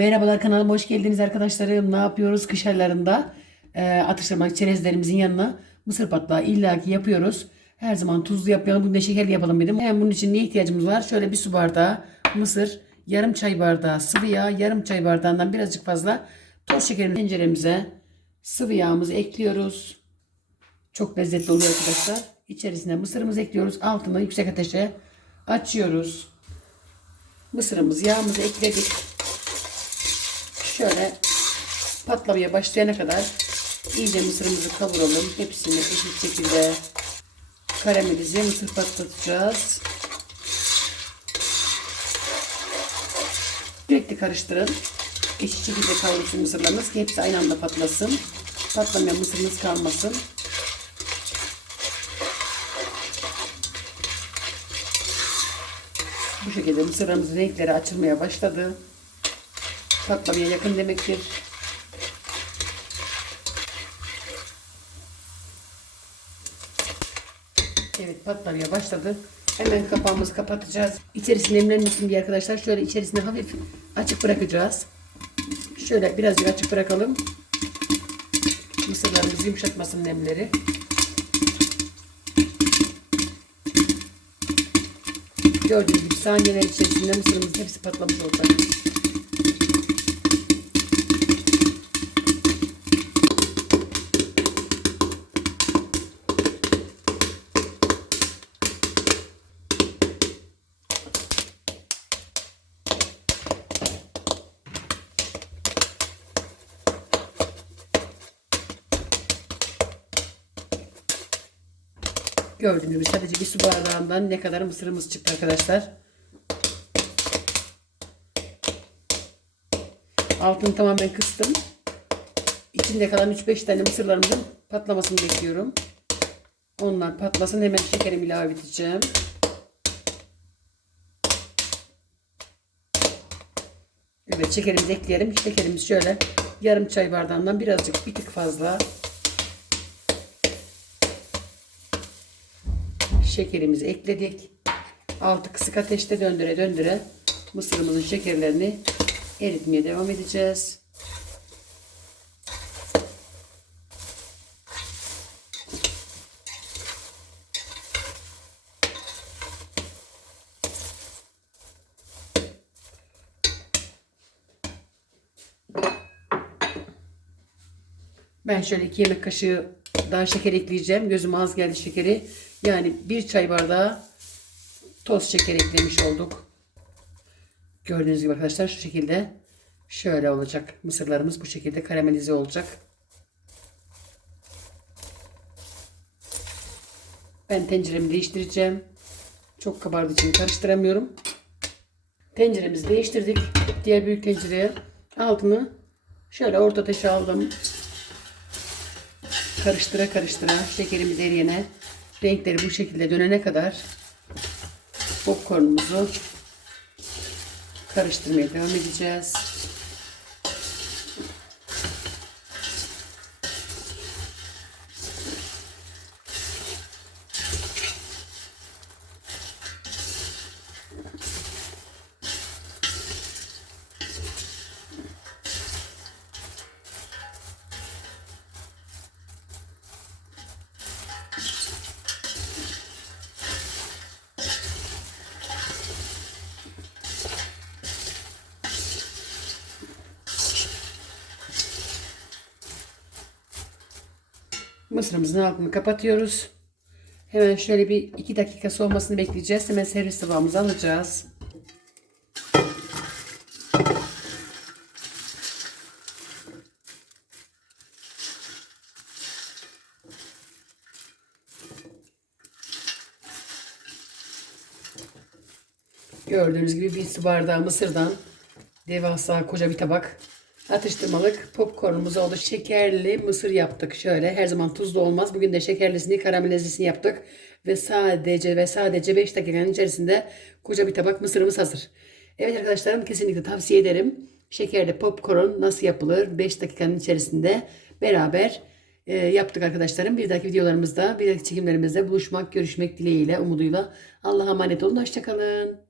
Merhabalar kanalıma hoş geldiniz arkadaşlarım. Ne yapıyoruz kış aylarında? E, atıştırmalık çerezlerimizin yanına mısır patlağı illaki yapıyoruz. Her zaman tuzlu yapmayalım. Bugün de şekerli yapalım dedim. Hem bunun için ne ihtiyacımız var? Şöyle bir su bardağı mısır, yarım çay bardağı sıvı yağ, yarım çay bardağından birazcık fazla toz şekerini tenceremize sıvı yağımızı ekliyoruz. Çok lezzetli oluyor arkadaşlar. İçerisine mısırımızı ekliyoruz. Altını yüksek ateşe açıyoruz. Mısırımız, yağımızı ekledik. Şöyle patlamaya başlayana kadar iyice mısırımızı kavuralım. Hepsini eşit şekilde karamelize mısır patlatacağız. Sürekli karıştırın. Eşit şekilde kavrulsun mısırlarınız ki hepsi aynı anda patlasın. Patlamayan mısırınız kalmasın. Bu şekilde mısırlarımızın renkleri açılmaya başladı. Patlamaya yakın demektir. Evet patlamaya başladı. Hemen kapağımızı kapatacağız. İçerisi nemlenmesin diye arkadaşlar şöyle içerisine hafif açık bırakacağız. Şöyle birazcık açık bırakalım. Mısırlarımız yumuşatmasın nemleri. Gördüğünüz gibi saniyeler içerisinde mısırımızın hepsi patlamış olacak. Gördüğünüz gibi sadece bir su bardağından ne kadar mısırımız çıktı arkadaşlar. Altını tamamen kıstım. İçinde kalan 3-5 tane mısırlarımızın patlamasını bekliyorum. Onlar patlasın hemen şekerimi ilave edeceğim. Evet şekerimizi ekleyelim. Şekerimiz şöyle yarım çay bardağından birazcık bir tık fazla. Şekerimizi ekledik. Altı kısık ateşte döndüre döndüre mısırımızın şekerlerini eritmeye devam edeceğiz. Ben şöyle iki yemek kaşığı daha şeker ekleyeceğim. Gözüme az geldi şekeri. Yani bir çay bardağı toz şeker eklemiş olduk. Gördüğünüz gibi arkadaşlar şu şekilde şöyle olacak. Mısırlarımız bu şekilde karamelize olacak. Ben tenceremi değiştireceğim. Çok kabardığı için karıştıramıyorum. Tenceremizi değiştirdik. Diğer büyük tencereye altını şöyle orta ateşe aldım. Karıştıra karıştıra şekerimiz eriyene renkleri bu şekilde dönene kadar popcornumuzu karıştırmaya devam edeceğiz. Mısırımızın altını kapatıyoruz. Hemen şöyle bir iki dakika soğumasını bekleyeceğiz. Hemen servis tabağımıza alacağız. Gördüğünüz gibi bir su bardağı mısırdan devasa koca bir tabak atıştırmalık popcornumuz oldu. Şekerli mısır yaptık. Şöyle her zaman tuzlu olmaz. Bugün de şekerlisini karamelizlisini yaptık. Ve sadece ve sadece 5 dakikanın içerisinde koca bir tabak mısırımız hazır. Evet arkadaşlarım kesinlikle tavsiye ederim. Şekerli popcorn nasıl yapılır 5 dakikanın içerisinde beraber e, yaptık arkadaşlarım. Bir dahaki videolarımızda, bir dahaki çekimlerimizde buluşmak, görüşmek dileğiyle, umuduyla. Allah'a emanet olun. Hoşçakalın.